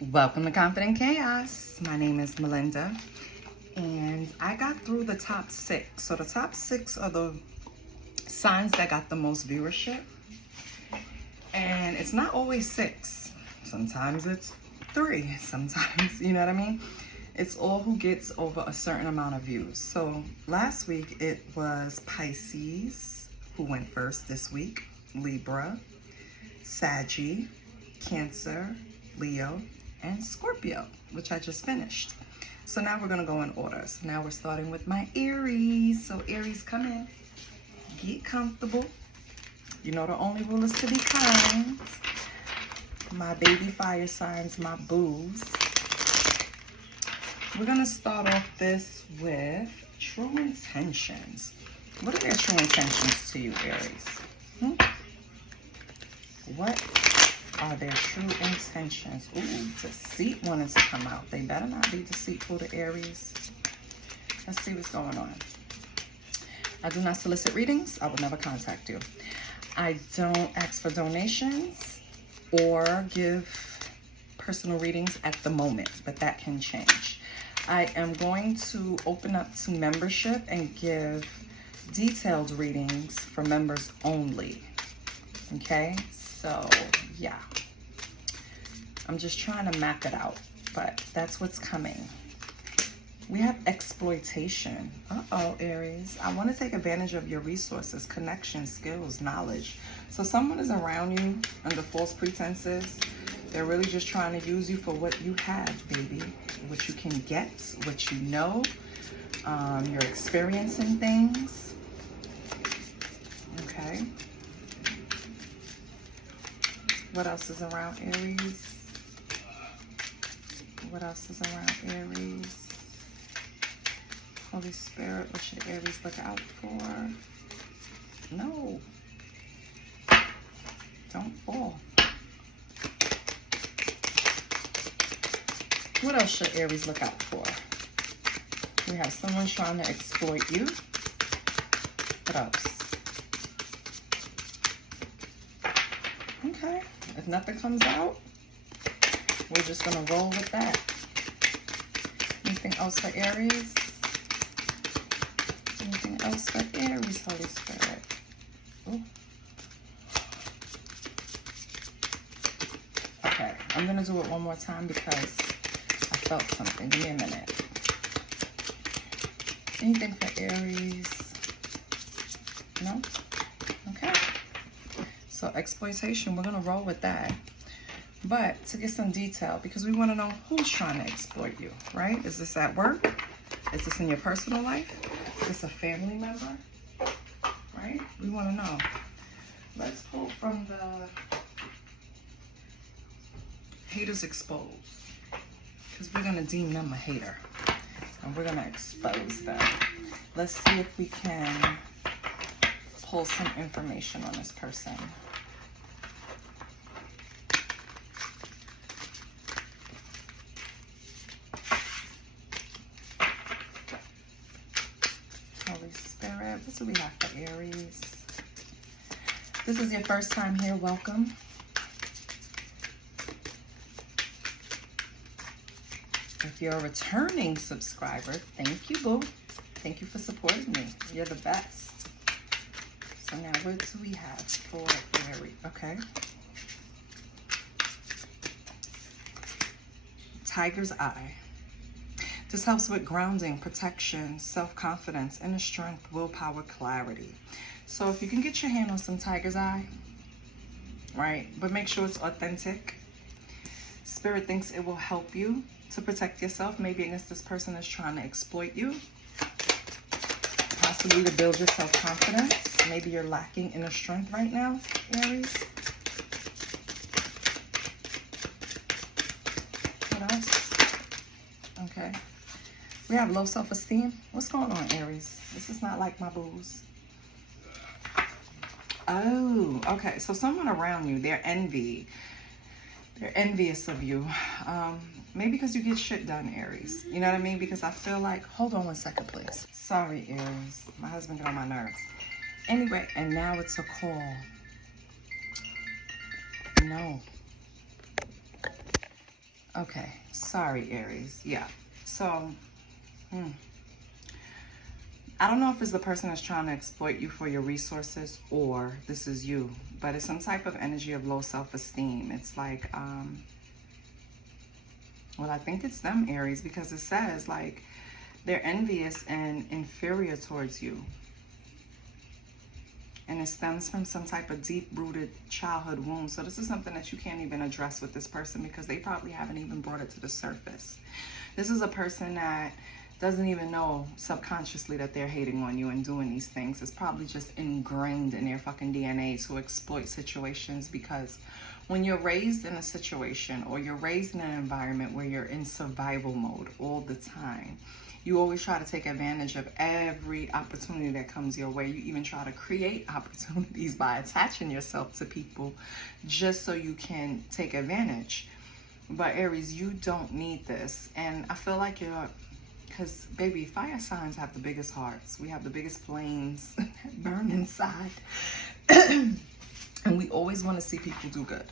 Welcome to Confident Chaos. My name is Melinda, and I got through the top 6. So the top 6 are the signs that got the most viewership, and it's not always 6. Sometimes it's 3. Sometimes, you know what I mean? It's all who gets over a certain amount of views. So last week it was Pisces who went first this week, Libra, Saggy, Cancer, Leo, and Scorpio, which I just finished. So now we're gonna go in order. So now we're starting with my Aries. So Aries, come in, get comfortable. You know the only rule is to be kind. My baby fire signs, my boos. We're gonna start off this with true intentions. What are their true intentions to you, Aries? What are their true intentions? Ooh, deceit wanted to come out. They better not be deceitful to Aries. Let's see what's going on. I do not solicit readings. I will never contact you. I don't ask for donations or give personal readings at the moment, but that can change. I am going to open up to membership and give detailed readings for members only. Okay? So, yeah. I'm just trying to map it out, but that's what's coming. We have exploitation. Uh-oh, Aries. I want to take advantage of your resources, connections, skills, knowledge. So someone is around you under false pretenses. They're really just trying to use you for what you have, baby. What you can get, what you know. You're experiencing things. Okay. What else is around Aries? What else is around Aries? Holy Spirit, what should Aries look out for? No. Don't fall. What else should Aries look out for? We have someone trying to exploit you. What else? Okay. If nothing comes out, we're just going to roll with that. Anything else for Aries? Anything else for Aries, Holy Spirit? Ooh. Okay, I'm going to do it one more time because I felt something. Give me a minute. Anything for Aries? No? Okay. So exploitation, we're going to roll with that. But to get some detail, because we want to know who's trying to exploit you, right? Is this at work? Is this in your personal life? Is this a family member? Right? We want to know. Let's pull from the haters exposed, because we're going to deem them a hater. And we're going to expose them. Let's see if we can pull some information on this person. Holy Spirit, what do we have for Aries? This is your first time here, welcome. If you're a returning subscriber, thank you, boo. Thank you for supporting me. You're the best. So now what do we have for Aries? Okay. Tiger's Eye. This helps with grounding, protection, self-confidence, inner strength, willpower, clarity. So if you can get your hand on some Tiger's Eye, right? But make sure it's authentic. Spirit thinks it will help you to protect yourself, maybe against this person that's trying to exploit you. Possibly to build your self-confidence. Maybe you're lacking inner strength right now, Aries. What else? Okay. We have low self-esteem. What's going on, Aries? This is not like my booze. Oh, okay. So someone around you, they're envious of you. Maybe because you get shit done, Aries. You know what I mean? Because I feel like, hold on one second, please. Sorry, Aries. My husband got on my nerves. Anyway, and now it's a call. No. Okay, sorry, Aries. Yeah, so I don't know if it's the person that's trying to exploit you for your resources or this is you, but it's some type of energy of low self-esteem. It's like, well, I think it's them, Aries, because it says like they're envious and inferior towards you. And it stems from some type of deep-rooted childhood wound. So this is something that you can't even address with this person because they probably haven't even brought it to the surface. This is a person that doesn't even know subconsciously that they're hating on you and doing these things. It's probably just ingrained in their fucking DNA to exploit situations, because when you're raised in a situation or you're raised in an environment where you're in survival mode all the time, you always try to take advantage of every opportunity that comes your way. You even try to create opportunities by attaching yourself to people just so you can take advantage. But Aries, you don't need this. And I feel like you're, because baby, fire signs have the biggest hearts. We have the biggest flames that burn inside. And we always want to see people do good.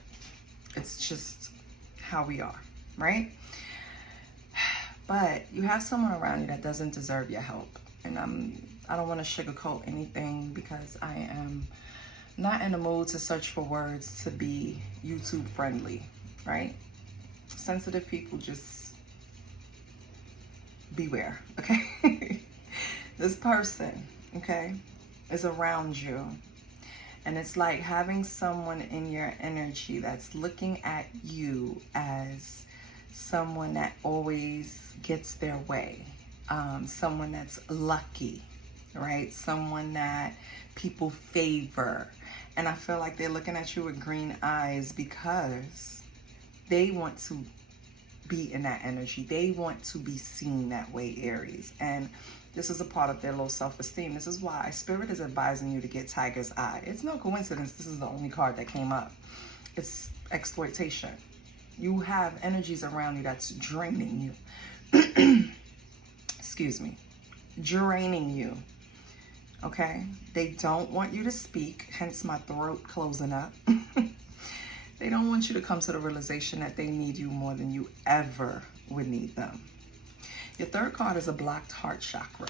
It's just how we are, right? But you have someone around you that doesn't deserve your help. And I don't want to sugarcoat anything because I am not in the mood to search for words to be YouTube friendly, right? Sensitive people, just beware, okay? This person, okay, is around you. And it's like having someone in your energy that's looking at you as someone that always gets their way, someone that's lucky, right? Someone that people favor. And I feel like they're looking at you with green eyes because they want to be in that energy. They want to be seen that way, Aries. And this is a part of their low self-esteem. This is why Spirit is advising you to get Tiger's Eye. It's no coincidence this is the only card that came up. It's exploitation. You have energies around you that's draining you. Excuse me. Draining you. Okay? They don't want you to speak, hence my throat closing up. They don't want you to come to the realization that they need you more than you ever would need them. Your third card is a blocked heart chakra.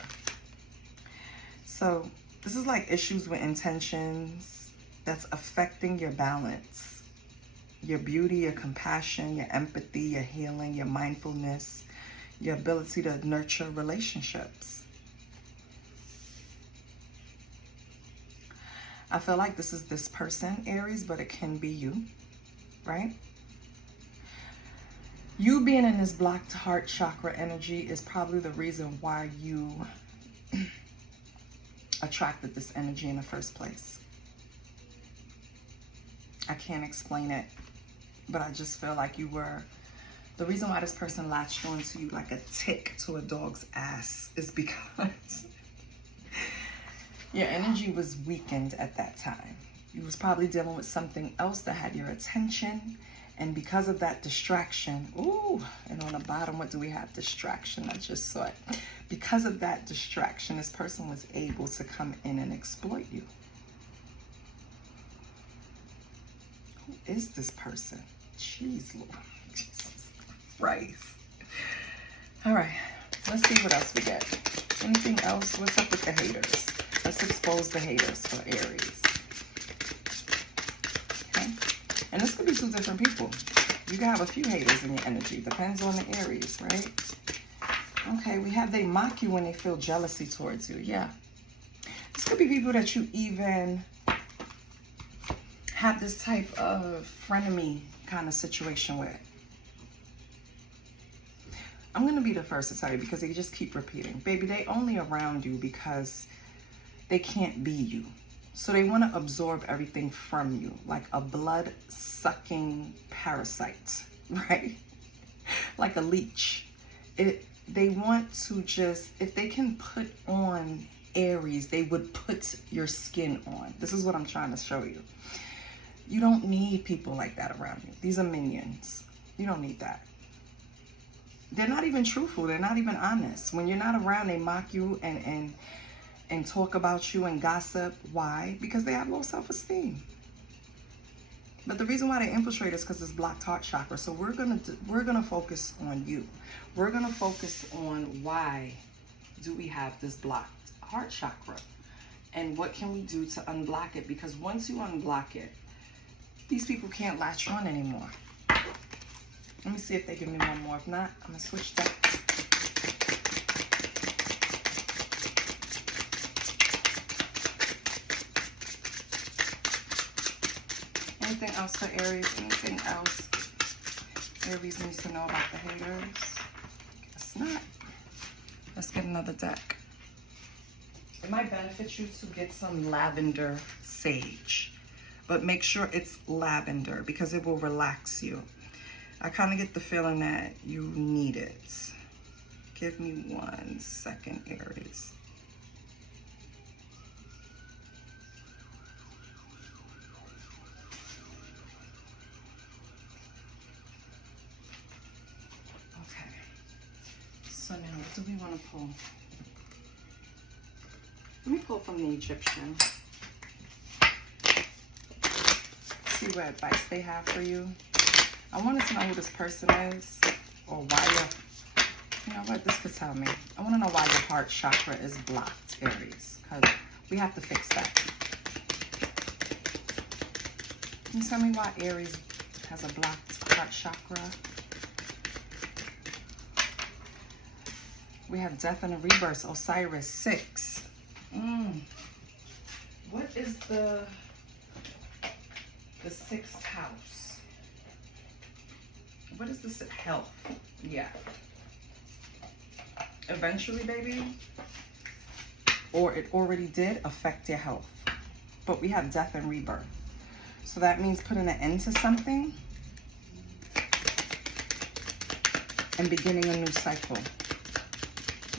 So this is like issues with intentions that's affecting your balance, your beauty, your compassion, your empathy, your healing, your mindfulness, your ability to nurture relationships. I feel like this is this person, Aries, but it can be you, right? You being in this blocked heart chakra energy is probably the reason why you attracted this energy in the first place. I can't explain it, but I just feel like you were, the reason why this person latched onto you like a tick to a dog's ass is because your energy was weakened at that time. You was probably dealing with something else that had your attention. And because of that distraction, ooh, and on the bottom, what do we have? Distraction, I just saw it. Because of that distraction, this person was able to come in and exploit you. Who is this person? Jeez, Lord, Jesus Christ. All right, let's see what else we get. Anything else? What's up with the haters? Let's expose the haters for Aries. And this could be two different people. You can have a few haters in your energy. Depends on the Aries, right? Okay, we have they mock you when they feel jealousy towards you. Yeah. This could be people that you even have this type of frenemy kind of situation with. I'm going to be the first to tell you because they just keep repeating. Baby, they only around you because they can't be you. So they want to absorb everything from you, like a blood-sucking parasite, right? Like a leech. They want to just, if they can put on Aries, they would put your skin on. This is what I'm trying to show you. You don't need people like that around you. These are minions. You don't need that. They're not even truthful. They're not even honest. When you're not around, they mock you and talk about you and gossip. Why? Because they have low self-esteem. But the reason why they infiltrate is because it's blocked heart chakra. So we're gonna focus on you. We're gonna focus on why do we have this blocked heart chakra, and what can we do to unblock it? Because once you unblock it, these people can't latch on anymore. Let me see if they give me one more. If not, I'm gonna switch that. Anything else for Aries? Anything else Aries needs to know about the haters? Guess not. Let's get another deck. It might benefit you to get some lavender sage, but make sure it's lavender because it will relax you. I kind of get the feeling that you need it. Give me 1 second, Aries. Okay. So now, what do we want to pull? Let me pull from the Egyptian. See what advice they have for you. I wanted to know who this person is, or why you know what, this could tell me. I want to know why your heart chakra is blocked, Aries, because we have to fix that. Can you tell me why Aries has a blocked heart chakra? We have death and a rebirth, Osiris 6. What is the 6th house? What is this? Health. Yeah. Eventually, baby, or it already did affect your health. But we have death and rebirth. So that means putting an end to something and beginning a new cycle.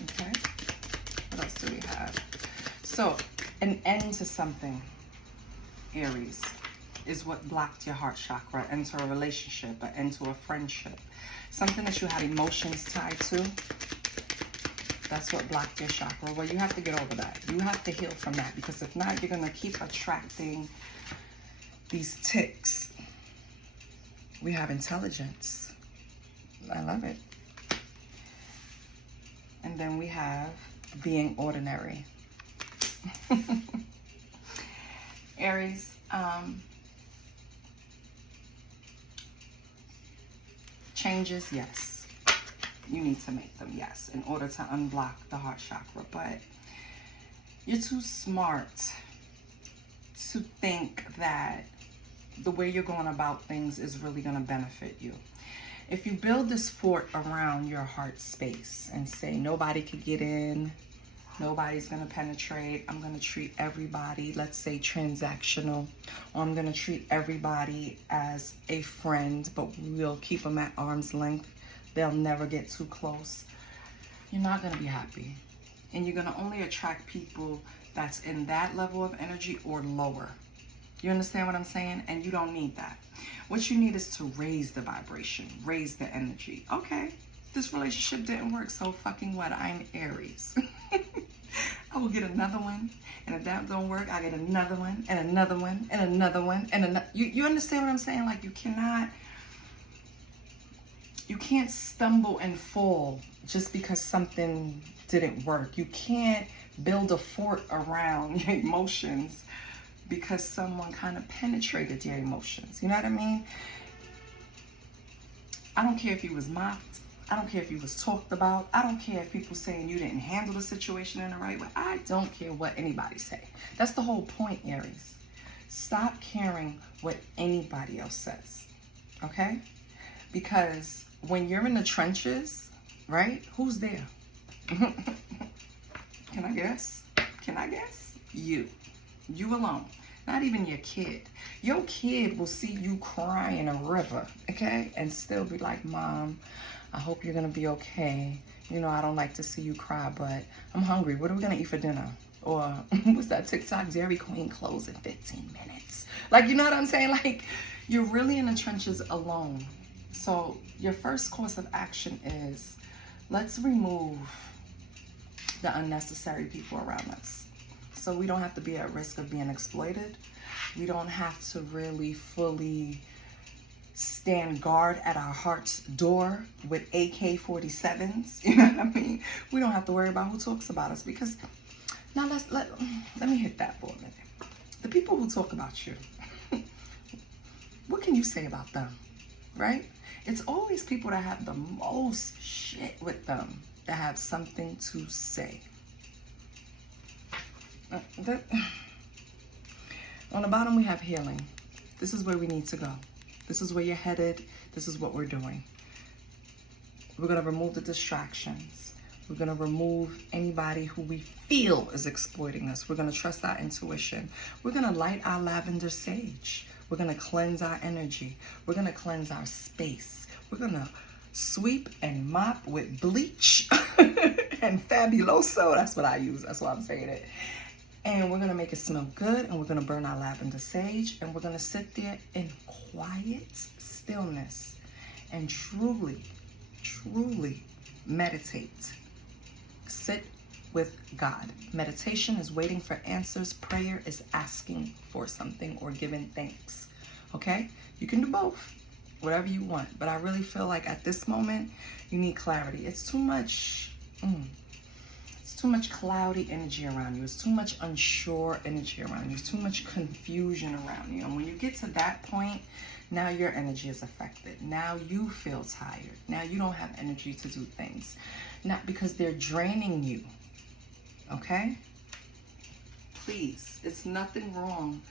Okay? What else do we have? So, an end to something, Aries, is what blocked your heart chakra. Enter a relationship, an end to a friendship. Something that you had emotions tied to. That's what blocked your chakra. Well, you have to get over that. You have to heal from that, because if not, you're going to keep attracting these ticks. We have intelligence. I love it. And then we have being ordinary. Aries, changes, yes. You need to make them, yes, in order to unblock the heart chakra. But you're too smart to think that the way you're going about things is really going to benefit you. If you build this fort around your heart space and say nobody could get in, nobody's going to penetrate, I'm going to treat everybody, let's say transactional, or I'm going to treat everybody as a friend, but we'll keep them at arm's length. They'll never get too close. You're not going to be happy. And you're going to only attract people that's in that level of energy or lower. You understand what I'm saying? And you don't need that. What you need is to raise the vibration, raise the energy. Okay, this relationship didn't work, so fucking what? I'm Aries. I will get another one. And if that don't work, I get another one, and another one, and another one, and another. You understand what I'm saying? Like, you can't stumble and fall just because something didn't work. You can't build a fort around your emotions because someone kind of penetrated your emotions. You know what I mean? I don't care if you was mocked. I don't care if you was talked about. I don't care if people saying you didn't handle the situation in the right way. I don't care what anybody say. That's the whole point, Aries. Stop caring what anybody else says, okay? Because when you're in the trenches, right? Who's there? Can I guess? Can I guess? You. You alone. Not even your kid. Your kid will see you cry in a river, okay? And still be like, Mom, I hope you're going to be okay. You know, I don't like to see you cry, but I'm hungry. What are we going to eat for dinner? Or what's that TikTok? Dairy Queen closed in 15 minutes. Like, you know what I'm saying? Like, you're really in the trenches alone. So your first course of action is, let's remove the unnecessary people around us, so we don't have to be at risk of being exploited. We don't have to really fully stand guard at our heart's door with AK-47s. You know what I mean? We don't have to worry about who talks about us, because now let me hit that for a minute. The people who talk about you, what can you say about them, right? It's always people that have the most shit with them that have something to say. On the bottom, we have healing. This is where we need to go. This is where you're headed. This is what we're doing. We're going to remove the distractions. We're going to remove anybody who we feel is exploiting us. We're going to trust our intuition. We're going to light our lavender sage. We're going to cleanse our energy. We're going to cleanse our space. We're going to sweep and mop with bleach and Fabuloso. That's what I use. That's why I'm saying it. And we're going to make it smell good, and we're going to burn our lavender sage, and we're going to sit there in quiet stillness and truly, truly meditate. Sit with God. Meditation is waiting for answers. Prayer is asking for something or giving thanks. Okay? You can do both, whatever you want. But I really feel like at this moment, you need clarity. It's too much... too much cloudy energy around you. It's too much unsure energy around you. It's too much confusion around you. And when you get to that point, now your energy is affected. Now you feel tired. Now you don't have energy to do things. Not because they're draining you. Okay? Please, it's nothing wrong.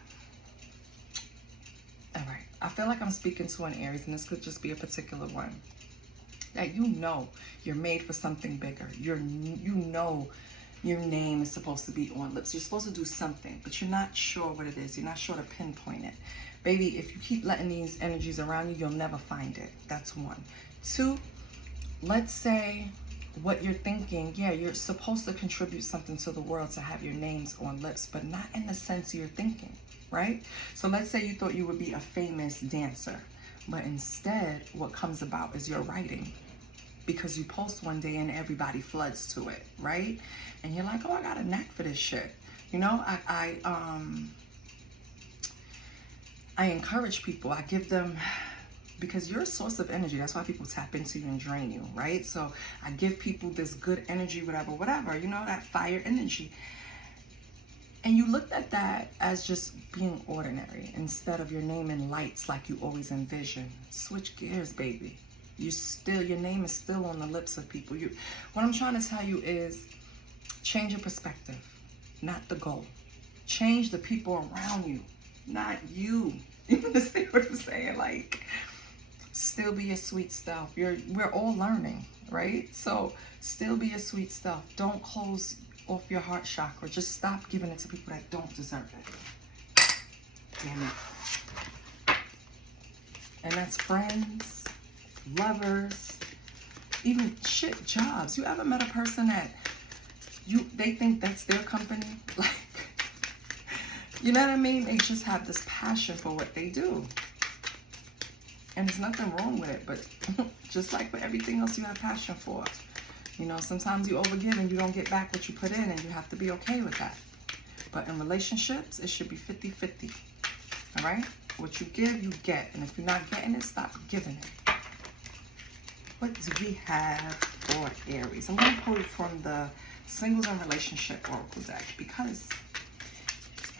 All right. I feel like I'm speaking to an Aries, and this could just be a particular one. That you know you're made for something bigger. You know your name is supposed to be on lips. You're supposed to do something, but you're not sure what it is. You're not sure to pinpoint it. Baby, if you keep letting these energies around you, you'll never find it. That's one. Two, let's say what you're thinking, yeah, you're supposed to contribute something to the world to have your names on lips, but not in the sense you're thinking, right? So let's say you thought you would be a famous dancer, but instead what comes about is your writing. Because you post one day and everybody floods to it, right? And you're like, oh, I got a knack for this shit. You know, I encourage people. I give them, because you're a source of energy. That's why people tap into you and drain you, right? So I give people this good energy, whatever, you know, that fire energy. And you looked at that as just being ordinary instead of your name in lights like you always envision. Switch gears, baby. Your name is still on the lips of people. What I'm trying to tell you is change your perspective, not the goal. Change the people around you, not you. You understand what I'm saying? Like, still be your sweet self. We're all learning, right? So still be your sweet self. Don't close off your heart chakra. Just stop giving it to people that don't deserve it. Damn it. And that's friends, lovers, even shit, jobs. You ever met a person that they think that's their company? Like, you know what I mean? They just have this passion for what they do. And there's nothing wrong with it, but just like with everything else you have passion for. You know, sometimes you overgive and you don't get back what you put in, and you have to be okay with that. But in relationships, it should be 50-50. All right? What you give, you get. And if you're not getting it, stop giving it. What do we have for Aries? I'm going to pull from the Singles and Relationship Oracle deck because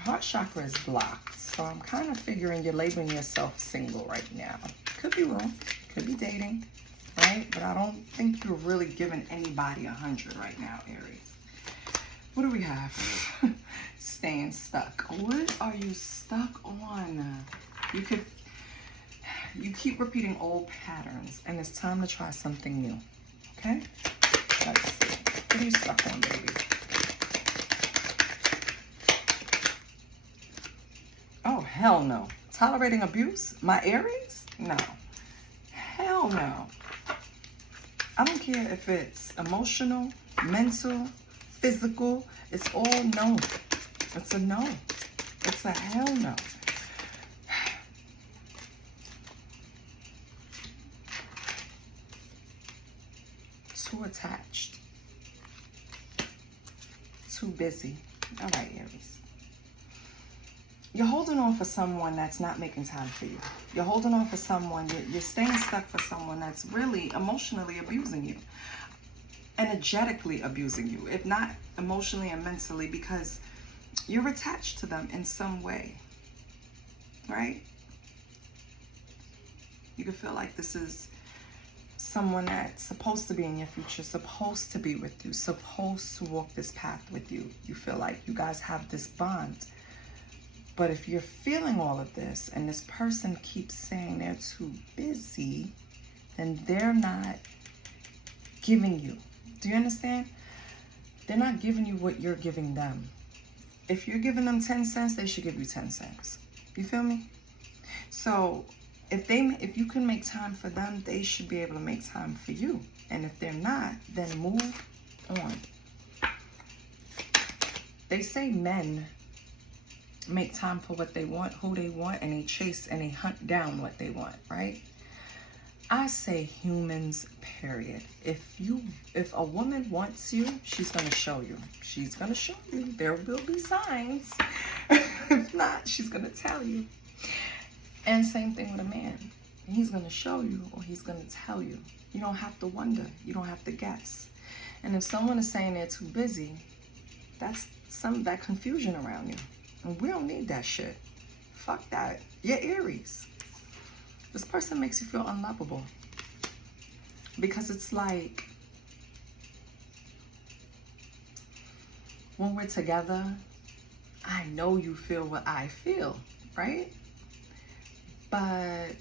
heart chakra is blocked. So I'm kind of figuring you're labeling yourself single right now. Could be wrong. Could be dating. Right? But I don't think you're really giving anybody 100 right now, Aries. What do we have? Staying stuck. What are you stuck on? You keep repeating old patterns, and it's time to try something new. Okay? Let's see. What are you stuck on, baby? Oh, hell no. Tolerating abuse? My Aries? No. Hell no. I don't care if it's emotional, mental, physical. It's all no. It's a no. It's a hell no. Too attached. Too busy. All right, Aries. You're holding on for someone that's not making time for you. You're holding on for someone, you're staying stuck for someone that's really emotionally abusing you. Energetically abusing you, if not emotionally and mentally, because you're attached to them in some way, right? You can feel like this is someone that's supposed to be in your future, supposed to be with you, supposed to walk this path with you. You feel like you guys have this bond. But if you're feeling all of this and this person keeps saying they're too busy, then they're not giving you. Do you understand? They're not giving you what you're giving them. If you're giving them 10 cents, they should give you 10 cents. You feel me? So if you can make time for them, they should be able to make time for you. And if they're not, then move on. They say men make time for what they want, who they want, and they chase and they hunt down what they want, right? I say humans, period. If a woman wants you, she's going to show you. She's going to show you. There will be signs. If not, she's going to tell you. And same thing with a man. He's going to show you or he's going to tell you. You don't have to wonder. You don't have to guess. And if someone is saying they're too busy, that's some of that confusion around you. And we don't need that shit. Fuck that. You're Aries. This person makes you feel unlovable. Because it's like, when we're together, I know you feel what I feel, right? But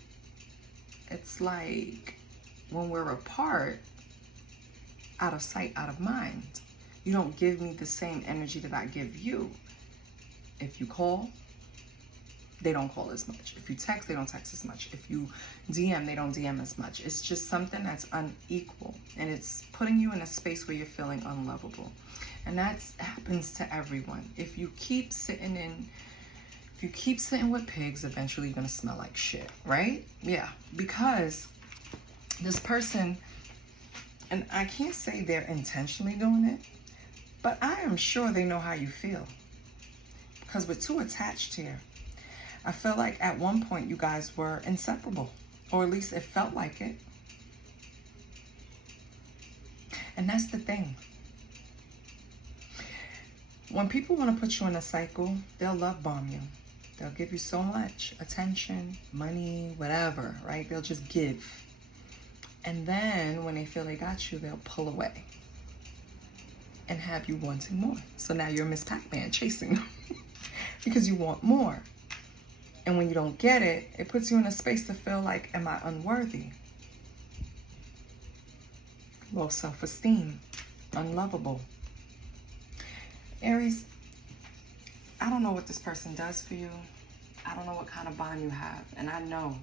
it's like, when we're apart, out of sight, out of mind. You don't give me the same energy that I give you. If you call, they don't call as much. If you text, they don't text as much. If you DM, they don't DM as much. It's just something that's unequal. And it's putting you in a space where you're feeling unlovable. And that happens to everyone. If you keep sitting with pigs, eventually you're going to smell like shit, right? Yeah, because this person, and I can't say they're intentionally doing it, but I am sure they know how you feel. Because we're too attached here. I feel like at one point you guys were inseparable, or at least it felt like it. And that's the thing. When people want to put you in a cycle, they'll love bomb you. They'll give you so much attention, money, whatever, right? They'll just give. And then when they feel they got you, they'll pull away and have you wanting more. So now you're Miss Pac-Man chasing them because you want more. And when you don't get it, it puts you in a space to feel like, am I unworthy? Low self-esteem, unlovable. Aries, I don't know what this person does for you. I don't know what kind of bond you have. And I know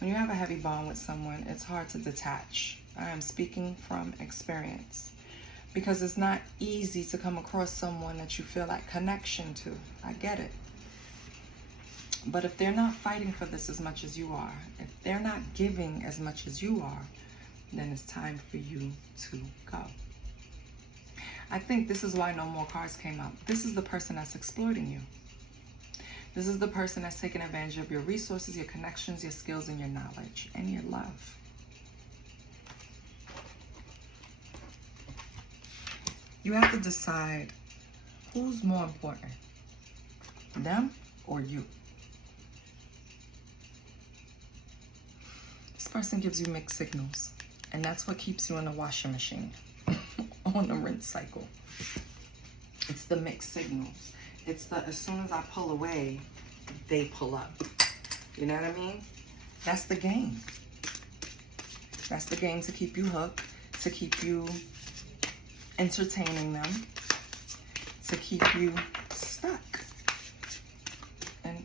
when you have a heavy bond with someone, it's hard to detach. I am speaking from experience. Because it's not easy to come across someone that you feel that connection to. I get it. But if they're not fighting for this as much as you are, if they're not giving as much as you are, then it's time for you to go. I think this is why no more cards came up. This is the person that's exploiting you. This is the person that's taking advantage of your resources, your connections, your skills, and your knowledge, and your love. You have to decide who's more important, them or you. This person gives you mixed signals, and that's what keeps you in the washing machine on the rinse cycle. It's the mixed signals. It's the, as soon as I pull away, they pull up. You know what I mean? That's the game. That's the game to keep you hooked, to keep you entertaining them, to keep you stuck and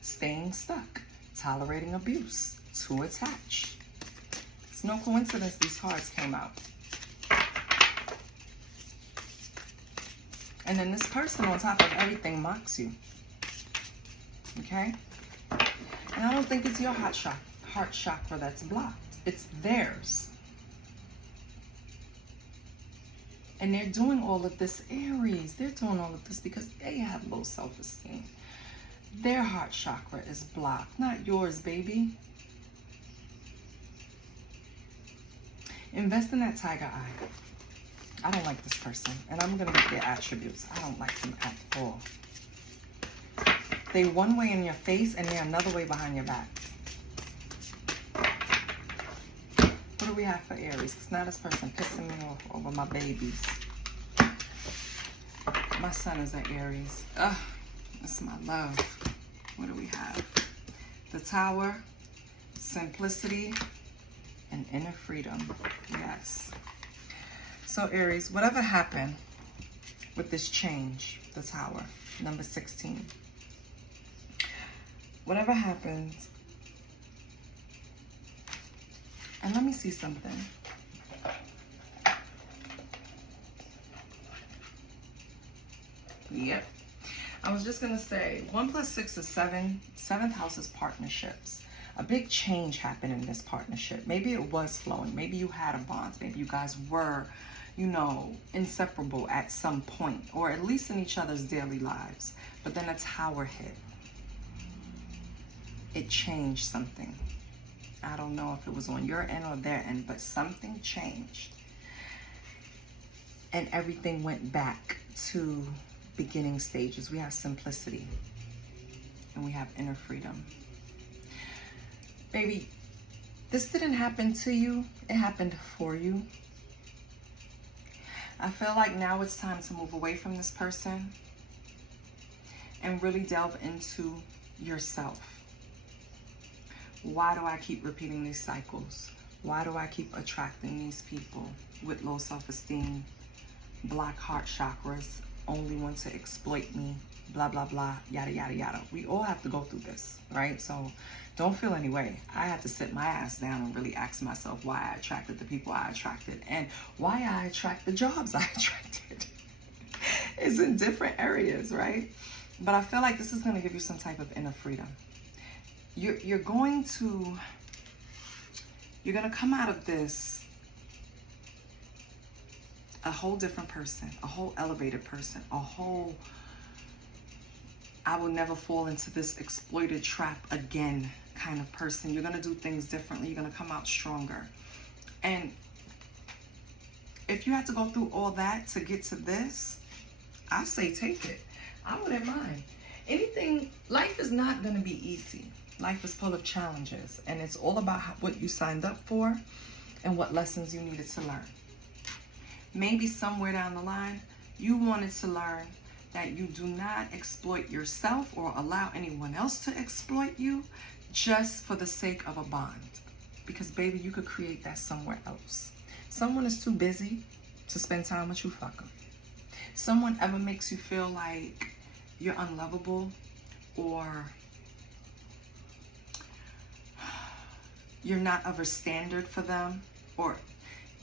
staying stuck, tolerating abuse, to attach. It's no coincidence these cards came out. And then this person, on top of everything, mocks you. Okay? And I don't think it's your heart chakra that's blocked. It's theirs. And they're doing all of this, Aries. They're doing all of this because they have low self-esteem. Their heart chakra is blocked, not yours, baby. Invest in that tiger eye. I don't like this person, and I'm going to get their attributes. I don't like them at all. They one way in your face, and they're another way behind your back. What do we have for Aries? It's not this person pissing me off over my babies. My son is an Aries. Ugh, that's my love. What do we have? The Tower, simplicity, and inner freedom. Yes. So Aries, whatever happened with this change, the Tower, number 16. Whatever happens, and let me see something. Yep. I was just going to say, 1 + 6 is 7. 7th house is partnerships. A big change happened in this partnership. Maybe it was flowing. Maybe you had a bond. Maybe you guys were, you know, inseparable at some point, or at least in each other's daily lives. But then a Tower hit. It changed something. I don't know if it was on your end or their end, but something changed. And everything went back to beginning stages. We have simplicity and we have inner freedom. Baby, this didn't happen to you. It happened for you. I feel like now it's time to move away from this person and really delve into yourself. Why do I keep repeating these cycles? Why do I keep attracting these people with low self-esteem, black heart chakras, only want to exploit me, blah, blah, blah, yada, yada, yada. We all have to go through this, right? So don't feel any way. I had to sit my ass down and really ask myself why I attracted the people I attracted and why I attract the jobs I attracted. It's in different areas, right? But I feel like this is going to give you some type of inner freedom. You're going to come out of this a whole different person, a whole elevated person, a whole, I will never fall into this exploited trap again kind of person. You're going to do things differently. You're going to come out stronger. And if you had to go through all that to get to this, I say take it. I wouldn't mind. Anything, life is not going to be easy. Life is full of challenges, and it's all about what you signed up for and what lessons you needed to learn. Maybe somewhere down the line, you wanted to learn that you do not exploit yourself or allow anyone else to exploit you just for the sake of a bond. Because baby, you could create that somewhere else. Someone is too busy to spend time with you, fuck them. Someone ever makes you feel like you're unlovable or you're not of a standard for them, or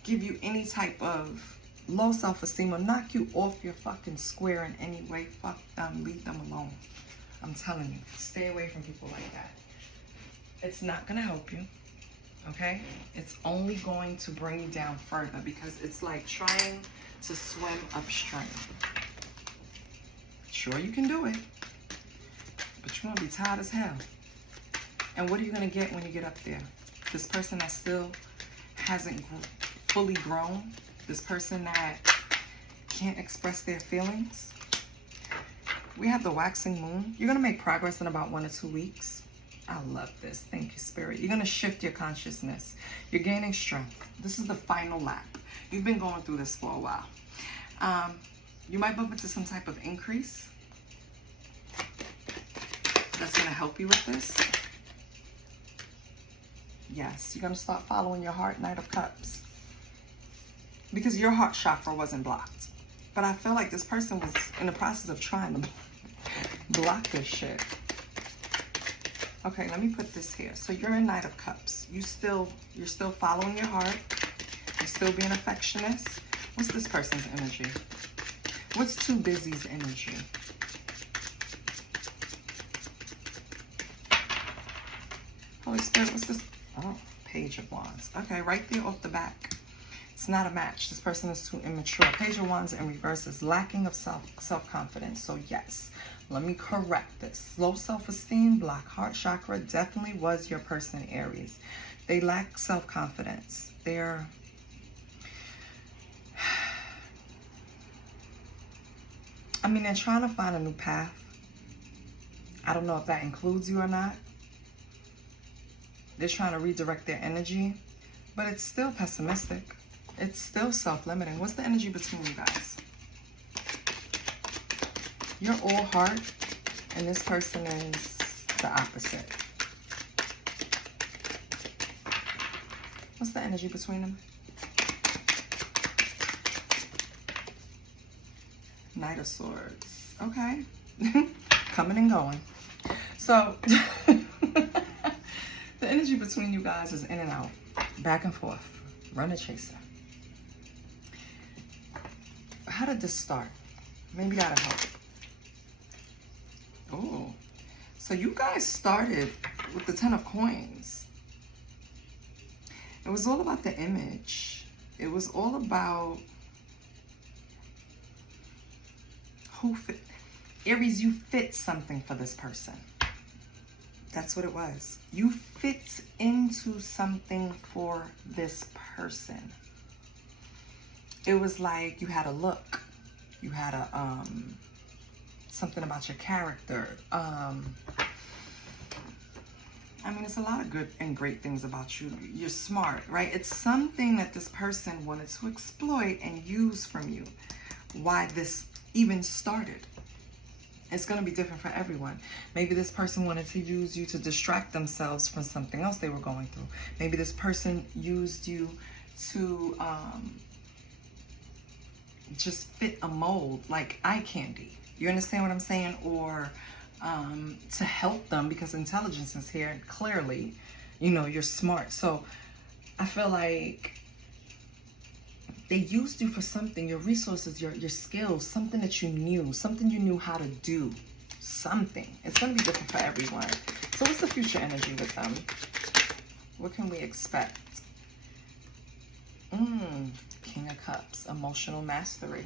give you any type of low self-esteem or knock you off your fucking square in any way, fuck them, leave them alone. I'm telling you, stay away from people like that. It's not gonna help you, okay? It's only going to bring you down further because it's like trying to swim upstream. Sure, you can do it, but you're gonna be tired as hell. And what are you gonna get when you get up there? This person that still hasn't fully grown, this person that can't express their feelings. We have the waxing moon. You're gonna make progress in about 1 or 2 weeks. I love this. Thank you, Spirit. You're gonna shift your consciousness. You're gaining strength. This is the final lap. You've been going through this for a while. You might bump into some type of increase that's gonna help you with this. Yes, you're going to start following your heart, Knight of Cups. Because your heart chakra wasn't blocked. But I feel like this person was in the process of trying to block this shit. Okay, let me put this here. So you're in Knight of Cups. You're still following your heart. You're still being affectionate. What's this person's energy? What's Too Busy's energy? Holy Spirit, what's this? Oh, Page of Wands. Okay, right there off the back. It's not a match. This person is too immature. Page of Wands in reverse is lacking of self-confidence. So yes, Let me correct this. Low self-esteem, block heart chakra definitely was your person, Aries. They lack self-confidence. They're they're trying to find a new path. I don't know if that includes you or not. They're trying to redirect their energy, but it's still pessimistic. It's still self-limiting. What's the energy between you guys? You're all heart, and this person is the opposite. What's the energy between them? Knight of Swords. Okay. Coming and going. So, the energy between you guys is in and out. Back and forth. Runner chaser. How did this start? Maybe that'll help. Oh. So you guys started with the 10 of coins. It was all about the image. It was all about who fit. Aries, you fit something for this person. That's what it was. You fit into something for this person. It was like you had a look. You had a something about your character. It's a lot of good and great things about you. You're smart, right? It's something that this person wanted to exploit and use from you. Why this even started. It's going to be different for everyone. Maybe this person wanted to use you to distract themselves from something else they were going through. Maybe this person used you to just fit a mold, like eye candy. You understand what I'm saying? Or to help them, because intelligence is here. And clearly, you're smart. So I feel like they used you for something, your resources, your skills, something that you knew how to do, something. It's going to be different for everyone. So what's the future energy with them? What can we expect? King of Cups, emotional mastery.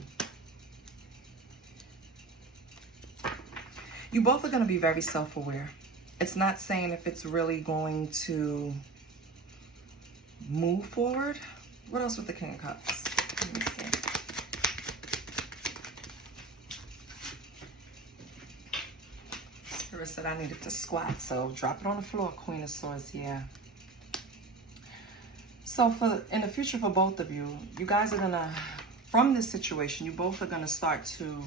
You both are going to be very self-aware. It's not saying if it's really going to move forward. What else with the King of Cups? Let me see. Spirit said I needed to squat, so drop it on the floor, Queen of Swords. Yeah. So in the future for both of you, you guys are going to, from this situation, you both are going to start to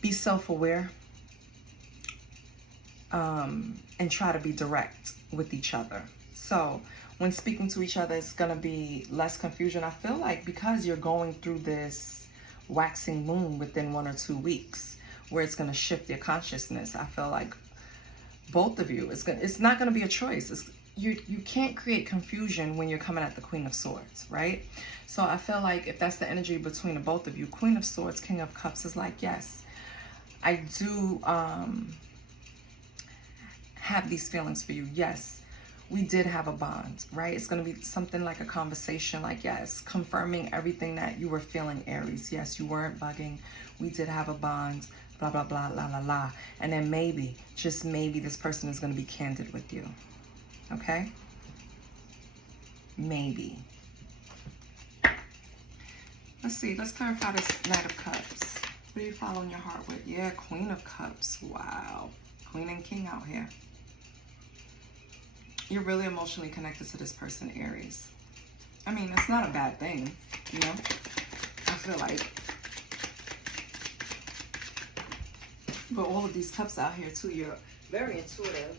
be self-aware and try to be direct with each other. So when speaking to each other, it's going to be less confusion. I feel like because you're going through this waxing moon within 1 or 2 weeks, where it's going to shift your consciousness, I feel like both of you, it's not going to be a choice. You can't create confusion when you're coming at the Queen of Swords, right? So I feel like if that's the energy between the both of you, Queen of Swords, King of Cups is like, yes, I do have these feelings for you. Yes, we did have a bond, right? It's going to be something like a conversation, like, yes, confirming everything that you were feeling, Aries. Yes, you weren't bugging. We did have a bond, blah, blah, blah, la, la, la. And then maybe, just maybe, this person is going to be candid with you. Okay? Maybe. Let's see. Let's clarify this Knight of Cups. What are you following your heart with? Yeah, Queen of Cups. Wow. Queen and King out here. You're really emotionally connected to this person, Aries. I mean, it's not a bad thing, you know? I feel like. But all of these cups out here, too, you're very intuitive.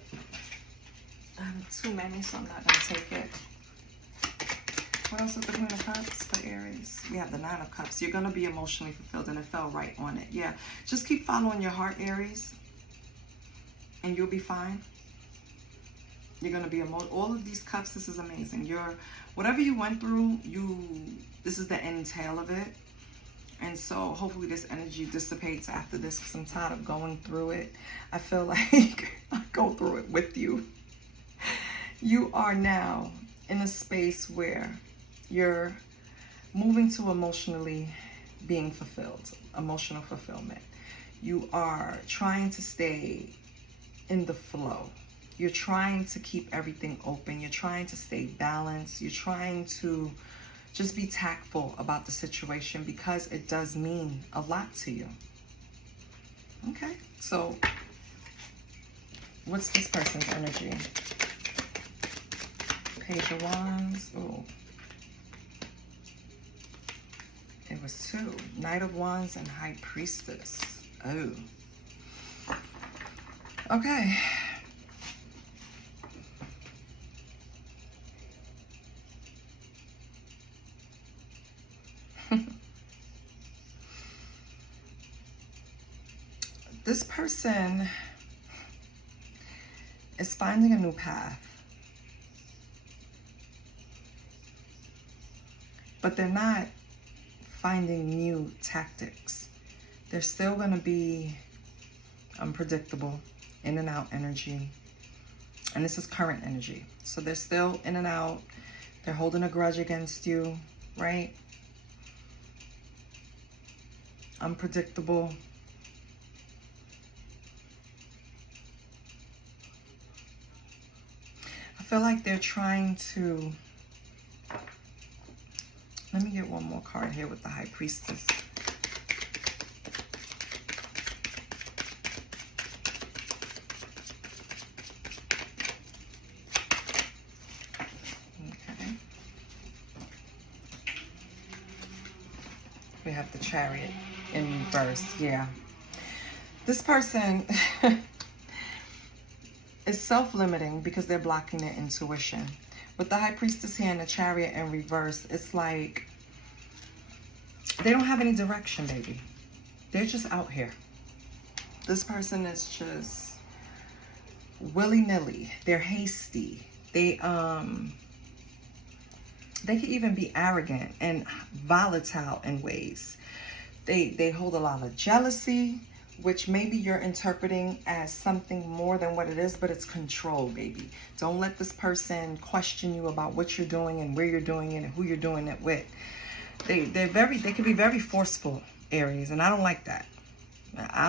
Too many, so I'm not going to take it. What else with the Queen of Cups for Aries? We have the Nine of Cups. You're going to be emotionally fulfilled, and it fell right on it. Yeah, just keep following your heart, Aries, and you'll be fine. You're going to be all of these cups. This is amazing. Whatever you went through, this is the end tail of it. And so hopefully this energy dissipates after this, because I'm tired of going through it. I feel like I go through it with you. You are now in a space where you're moving to emotionally being fulfilled, emotional fulfillment. You are trying to stay in the flow. You're trying to keep everything open. You're trying to stay balanced. You're trying to just be tactful about the situation because it does mean a lot to you. Okay, so what's this person's energy? Page of Wands. Oh, it was 2. Knight of Wands and High Priestess. Oh. Okay. This person is finding a new path, but they're not finding new tactics. They're still going to be unpredictable, in and out energy. And this is current energy. So they're still in and out. They're holding a grudge against you, right? Unpredictable. I feel like they're trying to... Let me get one more card here with the High Priestess. Okay. We have the Chariot in reverse. Yeah. This person is self-limiting because they're blocking their intuition. With the High Priestess here and the Chariot in reverse, it's like they don't have any direction, baby. They're just out here. This person is just willy-nilly. They're hasty. They could even be arrogant and volatile in ways. They hold a lot of jealousy, which maybe you're interpreting as something more than what it is, but it's control, baby. Don't let this person question you about what you're doing and where you're doing it and who you're doing it with. They can be very forceful, Aries, and I don't like that. I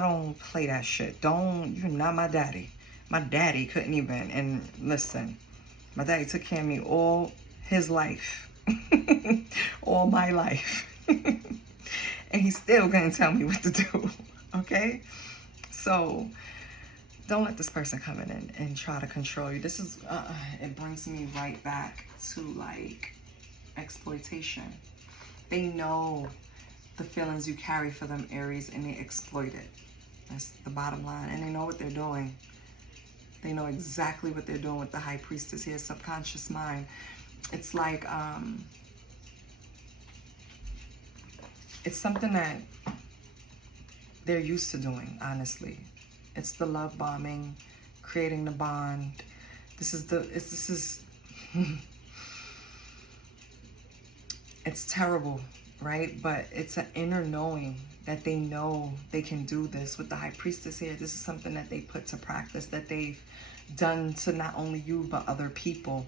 don't play that shit. You're not my daddy. My daddy couldn't even, and listen, my daddy took care of me all his life, all my life. And he's still gonna tell me what to do. Okay, so don't let this person come in and try to control you. This is it brings me right back to like exploitation. They know the feelings you carry for them, Aries, and they exploit it. That's the bottom line. And they know what they're doing. They know exactly what they're doing with the High Priestess here, subconscious mind. It's like it's something that they're used to doing, honestly. It's the love bombing, creating the bond. It's terrible, right? But it's an inner knowing that they know they can do this. With the High Priestess here, this is something that they put to practice, that they've done to not only you, but other people.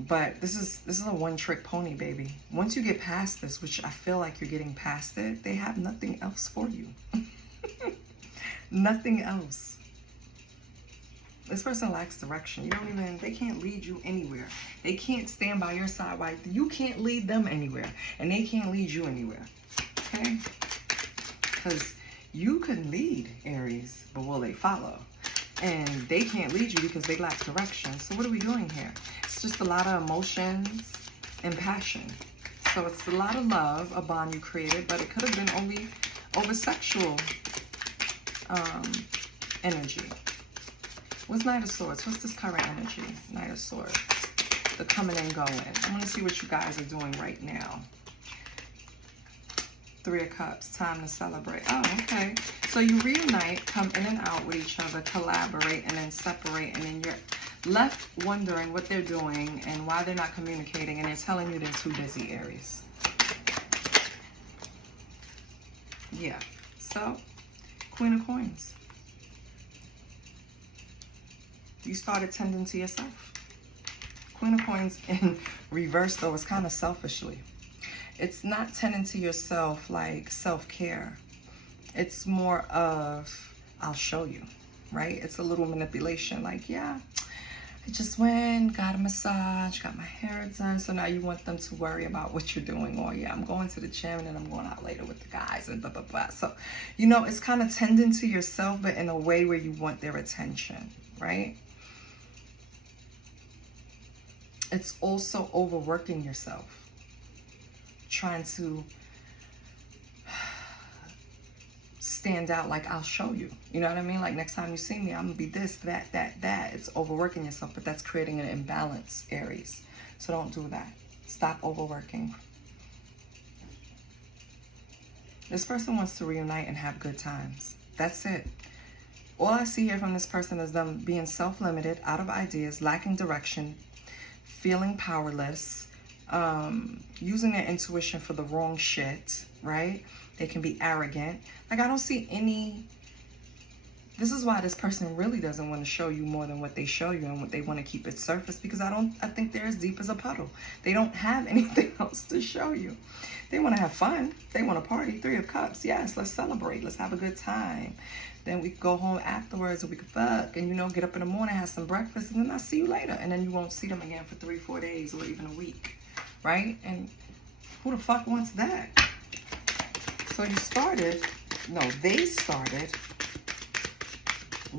But this is a one-trick pony, baby. Once you get past this, which I feel like you're getting past it, they have nothing else for you. Nothing else. This person lacks direction. They can't lead you anywhere. They can't stand by your side. Right? You can't lead them anywhere. And they can't lead you anywhere. Okay? Because you can lead, Aries, but will they follow? And they can't lead you because they lack direction. So what are we doing here? It's just a lot of emotions and passion. So it's a lot of love, a bond you created, but it could have been only over sexual energy. What's Knight of Swords? What's this current energy? Knight of Swords. The coming and going. I want to see what you guys are doing right now. 3 of Cups. Time to celebrate. Oh, okay. So you reunite, come in and out with each other, collaborate, and then separate, and then you're left wondering what they're doing and why they're not communicating, and they're telling you they're too busy, Aries. Yeah. So, Queen of Coins. You started tending to yourself. Queen of Coins in reverse, though, is kind of selfishly. It's not tending to yourself like self-care. It's more of, I'll show you, right? It's a little manipulation. Like, yeah, I just went, got a massage, got my hair done. So now you want them to worry about what you're doing. Or, yeah, I'm going to the gym and then I'm going out later with the guys and blah, blah, blah. So, you know, it's kind of tending to yourself, but in a way where you want their attention, right? It's also overworking yourself, trying to stand out. Like, I'll show you, you know what I mean? Like, next time you see me, I'm gonna be this, that, that. It's overworking yourself, but that's creating an imbalance, Aries. So don't do that. Stop overworking. This person wants to reunite and have good times. That's it. All I see here from this person is them being self-limited, out of ideas, lacking direction, feeling powerless, using their intuition for the wrong shit, right? They can be arrogant. Like, I don't see any... This is why this person really doesn't want to show you more than what they show you, and what they want to keep it surface, because I think they're as deep as a puddle. They don't have anything else to show you. They want to have fun. They want to party. 3 of Cups. Yes, let's celebrate. Let's have a good time. Then we can go home afterwards, and we can fuck, and, you know, get up in the morning, have some breakfast, and then I'll see you later. And then you won't see them again for 3-4 days or even a week, right? And who the fuck wants that? So you started, no, they started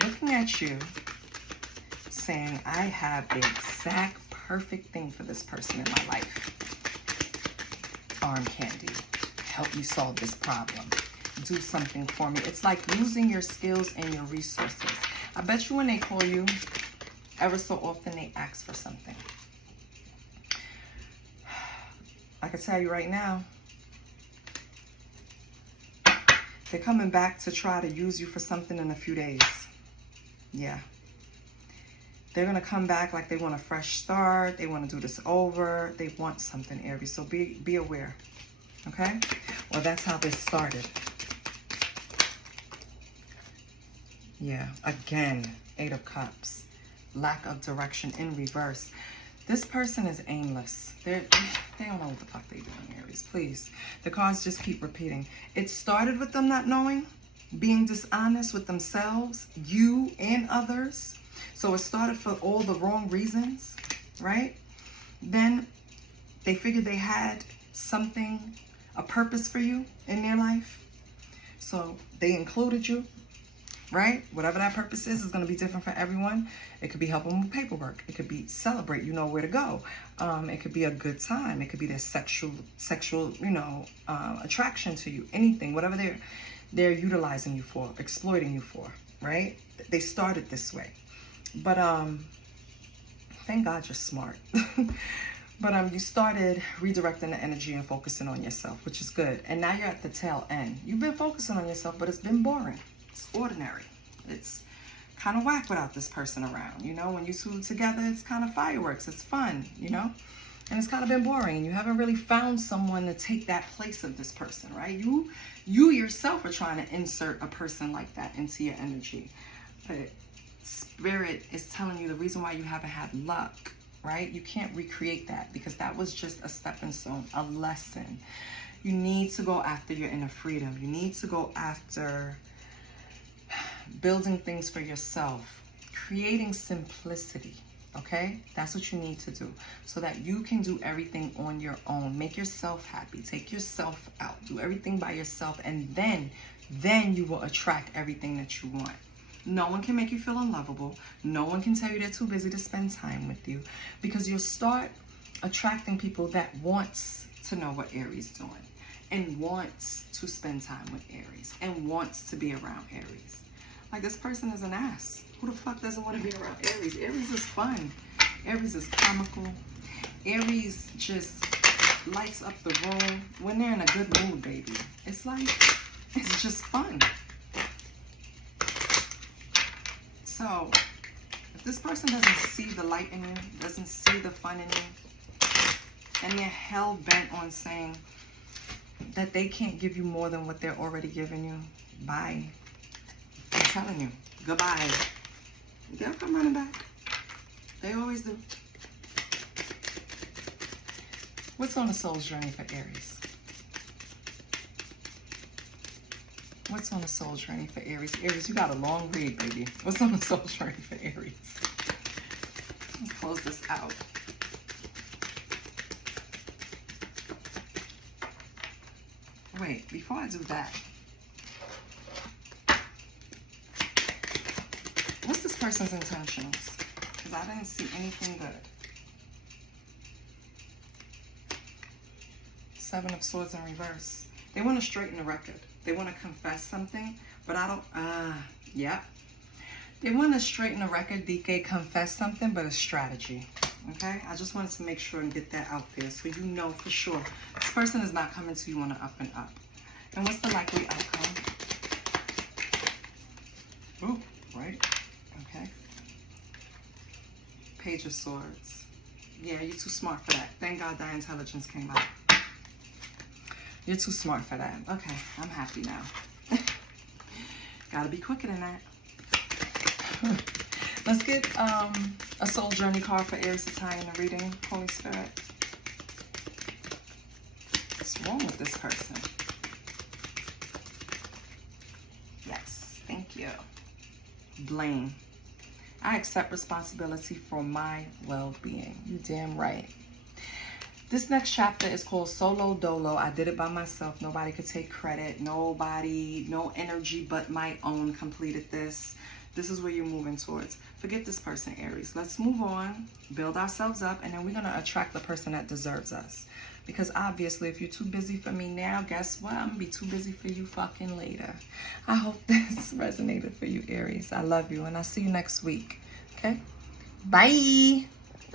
looking at you saying, I have the exact perfect thing for this person in my life. Arm candy, help me solve this problem. Do something for me. It's like using your skills and your resources. I bet you when they call you, ever so often they ask for something. I can tell you right now, they're coming back to try to use you for something in a few days. Yeah. They're going to come back like they want a fresh start. They want to do this over. They want something, Aries. So be aware. Okay? Well, that's how this started. Yeah. Again, 8 of Cups. Lack of direction in reverse. This person is aimless. They don't know what the fuck they're doing, Aries. Please. The cards just keep repeating. It started with them not knowing, being dishonest with themselves, you and others. So it started for all the wrong reasons, right? Then they figured they had something, a purpose for you in their life. So they included you, right? Whatever that purpose is going to be different for everyone. It could be helping with paperwork. It could be celebrate, you know where to go. It could be a good time. It could be their sexual, you know, attraction to you. Anything, whatever they're utilizing you for, exploiting you for, right? They started this way. But thank God you're smart. But you started redirecting the energy and focusing on yourself, which is good. And now you're at the tail end. You've been focusing on yourself, but it's been boring. It's ordinary. It's kind of whack without this person around. You know, when you two together, it's kind of fireworks. It's fun, you know? And it's kind of been boring. And you haven't really found someone to take that place of this person, right? You yourself are trying to insert a person like that into your energy. But Spirit is telling you the reason why you haven't had luck, right? You can't recreate that because that was just a stepping stone, a lesson. You need to go after your inner freedom. You need to go after building things for yourself, creating simplicity, okay? That's what you need to do so that you can do everything on your own. Make yourself happy. Take yourself out. Do everything by yourself, and then you will attract everything that you want. No one can make you feel unlovable. No one can tell you they're too busy to spend time with you, because you'll start attracting people that wants to know what Aries is doing and wants to spend time with Aries and wants to be around Aries. Like, this person is an ass. Who the fuck doesn't want to be around Aries? Aries is fun. Aries is comical. Aries just lights up the room when they're in a good mood, baby. It's like, it's just fun. So, if this person doesn't see the light in you, doesn't see the fun in you, and they're hell-bent on saying that they can't give you more than what they're already giving you, bye. I'm telling you, goodbye. They'll come running back. They always do. What's on the soul's journey for Aries? What's on the soul journey for Aries? Aries, you got a long read, baby. What's on the soul journey for Aries? Let's close this out. Wait, before I do that, what's this person's intentions? Because I didn't see anything good. Seven of Swords in reverse. They want to straighten the record. They want to confess something, but I don't, yep. They want to straighten the record, DK, confess something, but a strategy, okay? I just wanted to make sure and get that out there so you know for sure. This person is not coming to you on an up and up. And what's the likely outcome? Ooh, right, okay. Page of Swords. Yeah, you're too smart for that. Thank God that intelligence came out. You're too smart for that. Okay, I'm happy now. Gotta be quicker than that. Let's get a soul journey card for Aries to tie in the reading. Holy Spirit. What's wrong with this person? Yes, thank you. Blame. I accept responsibility for my well-being. You damn right. This next chapter is called Solo Dolo. I did it by myself. Nobody could take credit. Nobody, no energy but my own completed this. This is where you're moving towards. Forget this person, Aries. Let's move on, build ourselves up, and then we're going to attract the person that deserves us. Because obviously, if you're too busy for me now, guess what? I'm going to be too busy for you fucking later. I hope this resonated for you, Aries. I love you, and I'll see you next week. Okay? Bye!